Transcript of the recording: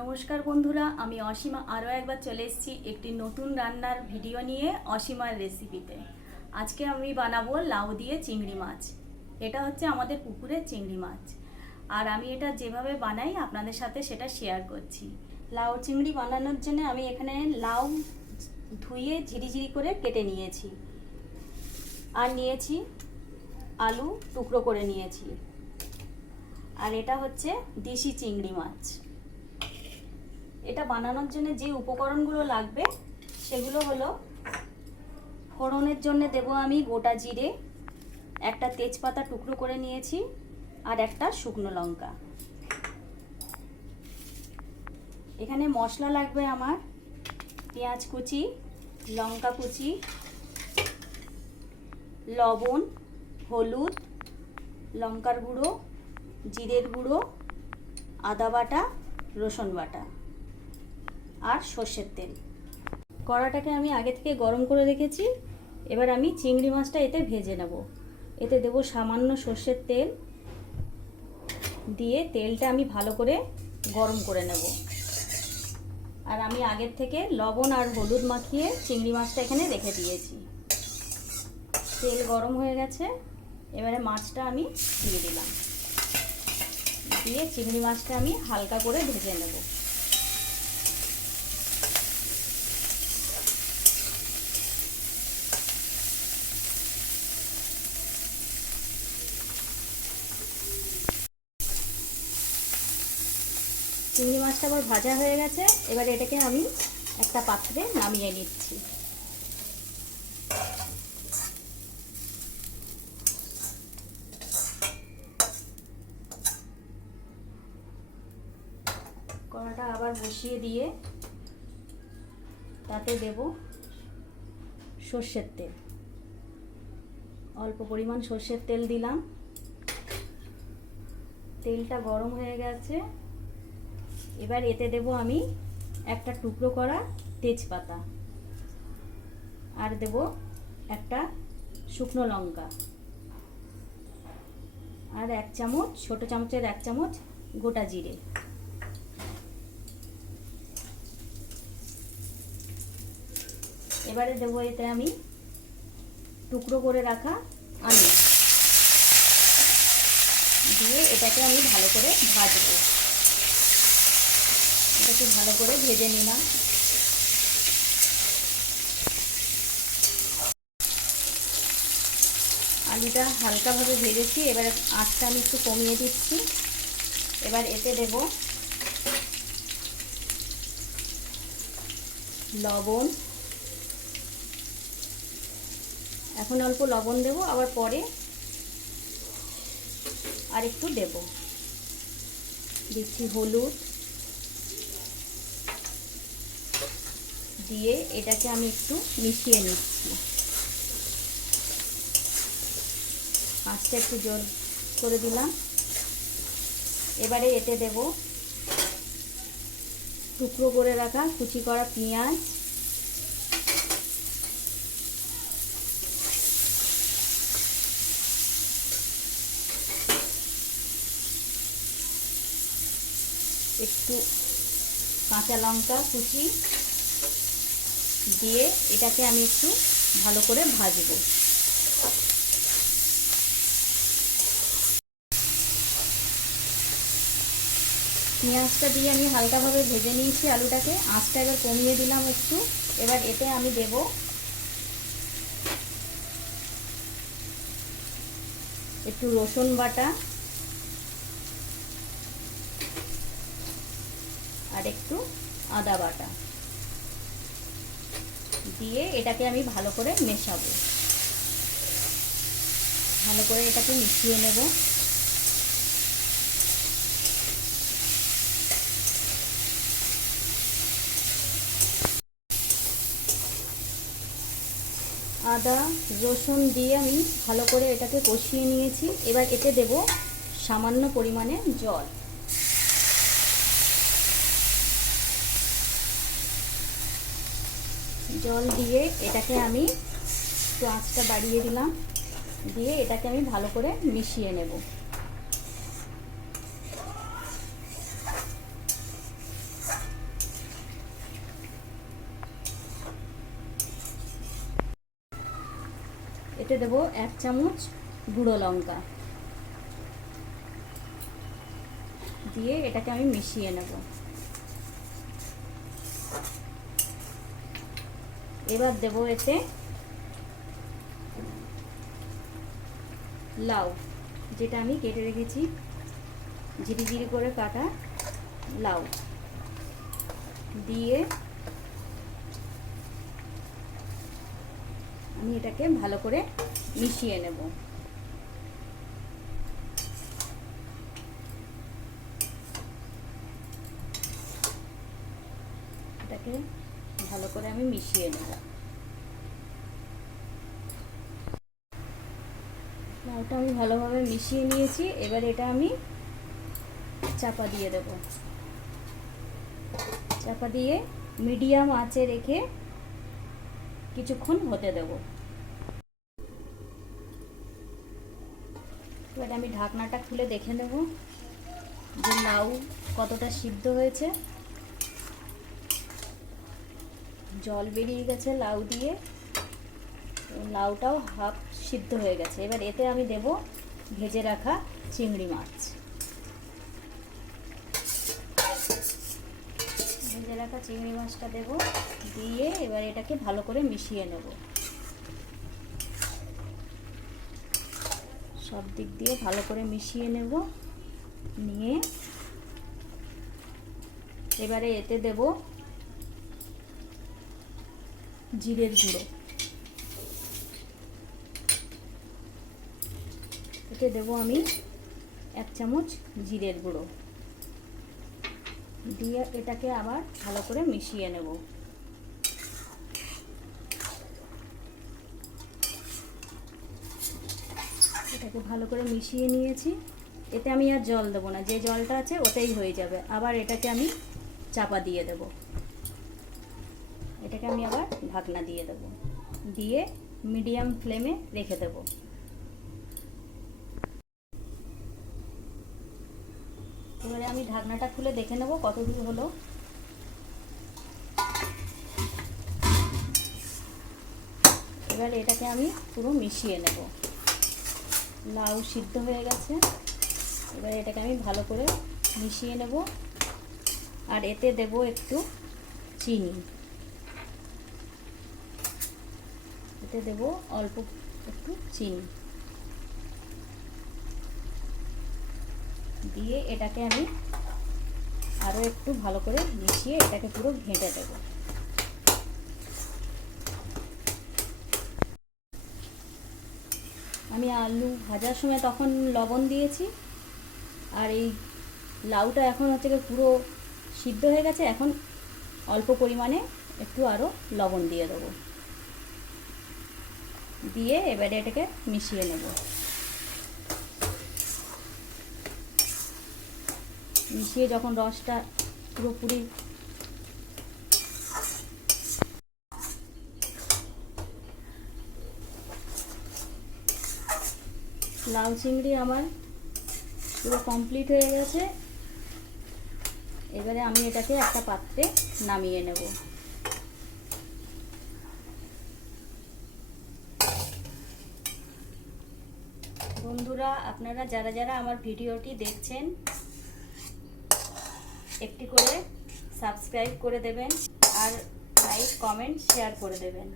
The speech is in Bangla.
নমস্কার বন্ধুরা, আমি অসীমা আরও একবার চলে এসেছি একটি নতুন রান্নার ভিডিও নিয়ে অসীমার রেসিপিতে। আজকে আমি বানাবো লাউ দিয়ে চিংড়ি মাছ। এটা হচ্ছে আমাদের পুকুরের চিংড়ি মাছ, আর আমি এটা যেভাবে বানাই আপনাদের সাথে সেটা শেয়ার করছি। লাউ চিংড়ি বানানোর জন্য আমি এখানে লাউ ধুয়ে ঝিরিঝিরি করে কেটে নিয়েছি, আর নিয়েছি আলু টুকরো করে নিয়েছি, আর এটা হচ্ছে দেশি চিংড়ি মাছ। এটা বানানোর জন্য যে উপকরণগুলো লাগবে সেগুলো হলো, ফোড়নের জন্য দেব আমি গোটা জিরে, একটা তেজপাতা টুকরো করে নিয়েছি, আর একটা শুকনো লঙ্কা। এখানে মশলা লাগবে আমার পেঁয়াজ কুচি, লঙ্কা কুচি, লবণ, হলুদ, লঙ্কার গুঁড়ো, জিরের গুঁড়ো, আদা বাটা, রসুন বাটা, আর সর্ষের তেল। কড়াটাকে আমি আগে থেকে গরম করে রেখেছি। এবার আমি চিংড়ি মাছটা এতে ভেজে নেব। এতে দেব সামান্য সর্ষের তেল, দিয়ে তেলটা আমি ভালো করে গরম করে নেব। আর আমি আগের থেকে লবণ আর হলুদ মাখিয়ে চিংড়ি মাছটা এখানে রেখে দিয়েছি। তেল গরম হয়ে গেছে, এবারে মাছটা আমি দিয়ে দিলাম, দিয়ে চিংড়ি মাছটা আমি হালকা করে ভেজে নেব। চিংড়ি মাছটা আবার ভাজা হয়ে গেছে, এবার এটাকে আমি একটা পাত্রে নামিয়ে নিচ্ছি। কড়াটা আবার বসিয়ে দিয়ে তাতে দেব সর্ষের তেল। অল্প পরিমাণ সর্ষের তেল দিলাম। তেলটা গরম হয়ে গেছে, এবার এতে দেব আমি একটা টুকরো করা তেজপাতা, আর দেব একটা শুকনো লঙ্কা, আর এক চামচ, ছোট চামচের এক চামচ গোটা জিরে। এবারে দেবো এতে আমি টুকরো করে রাখা আলু, দিয়ে এটাকে আমি ভালো করে ভাজবো। এটাকে ভালো করে ভেজে নিলাম। আলুটা হালকাভাবে ভেজেছি, এবার আঁচটা আমি একটু কমিয়ে দিচ্ছি। এবার এতে দেব লবণ, এখন অল্প লবণ দেব, আবার পরে আর একটু দেব। দিচ্ছি হলুদ, দিয়ে এটাকে আমি একটু মিশিয়ে নিচ্ছি। আঁচটা একটু জোর করে দিলাম। এবারে এতে দেব টুকরো করে রাখা কুচি করা পেঁয়াজ, একটু কাঁচা লঙ্কা কুচি, দিয়ে এটাকে আমি একটু ভালো করে ভাজবো। পেঁয়াজটা দিয়ে আমি হালকাভাবে ভেজে নিয়েছি আলুটাকে। আঁচটা এবার কমিয়ে দিলাম একটু। এবার এতে আমি দেব একটু রসুন বাটা, আর একটু আদা বাটা, দিয়ে এটাকে আমি ভালো করে মেশাবো। ভালো করে এটাকে মিশিয়ে নেব। আদা রসুন দিয়ে আমি ভালো করে এটাকে কষিয়ে নিয়েছি। এবার এতে দেব সামান্য পরিমাণে জল। জল দিয়ে এটাকে আমি একটু আঁচটা বাড়িয়ে দিলাম, দিয়ে এটাকে আমি ভালো করে মিশিয়ে নেব। এতে দেব 1 চামচ গুঁড়ো লঙ্কা, দিয়ে এটাকে আমি মিশিয়ে নেব। এবার দেব এতে লাউ, যেটা আমি কেটে রেখেছি, ঝিরিঝিরি করে কাটা লাউ দিয়ে আমি এটাকে ভালো করে মিশিয়ে নেব। এটাকে ভালো করে আমি মিশিয়ে নেব। লাউটা আমি ভালোভাবে মিশিয়ে নিয়েছি। এবার এটা আমি চাপা দিয়ে দেব। চাপা দিয়ে মিডিয়াম আঁচে রেখে কিছুক্ষণ হতে দেব। এবার আমি ঢাকনাটা খুলে দেখে নেব যে লাউ কতটা সিদ্ধ হয়েছে। জল বেরিয়ে গেছে লাউ দিয়ে, লাউটাও হাফ সিদ্ধ হয়ে গেছে। এবার এতে আমি দেব ভেজে রাখা চিংড়ি মাছ। ভেজে রাখা চিংড়ি মাছটা দেব, দিয়ে এবার এটাকে ভালো করে মিশিয়ে নেব। সব দিক দিয়ে ভালো করে মিশিয়ে নেব। নিয়ে এবারে এতে দেব জিরের গুঁড়ো। এতে দেব আমি 1 চামচ জিরের গুঁড়ো, দিয়ে এটাকে আবার ভালো করে মিশিয়ে নেব। এটাকে ভালো করে মিশিয়ে নিয়েছি। এতে আমি আর জল দেবো না, যে জলটা আছে ওটাই হয়ে যাবে। আবার এটাকে আমি চাপা দিয়ে দেব। এটাকে আমি আবার ঢাকনা দিয়ে দেব, দিয়ে মিডিয়াম ফ্লেমে রেখে দেব। এবারে আমি ঢাকনাটা খুলে দেখে নেব কতদূর হলো। এবারে এটাকে আমি পুরো মিশিয়ে নেব। লাউ সিদ্ধ হয়ে গেছে। এবার এটাকে আমি ভালো করে মিশিয়ে নেব। আর এতে দেব একটু চিনি, এতে দেব অল্প একটু চিনি, দিয়ে এটাকে আমি আরও একটু ভালো করে মিশিয়ে এটাকে পুরো ঘেঁটে দেব। আমি আলু ভাজার সময় তখন লবণ দিয়েছি, আর এই লাউটা এখন হচ্ছে পুরো সিদ্ধ হয়ে গেছে। এখন অল্প পরিমাণে একটু আরও লবণ দিয়ে দেবো, দিয়ে এবারে এটাকে মিশিয়ে নেব। মিশিয়ে যখন রসটা পুরোপুরি লাউ চিংড়ি আমার পুরো কমপ্লিট হয়ে গেছে। এবারে আমি এটাকে একটা পাত্রে নামিয়ে নেব। বন্ধুরা, আপনারা যারা যারা আমার ভিডিওটি দেখছেন একটি করে সাবস্ক্রাইব করে দেবেন, আর লাইক কমেন্ট শেয়ার করে দেবেন।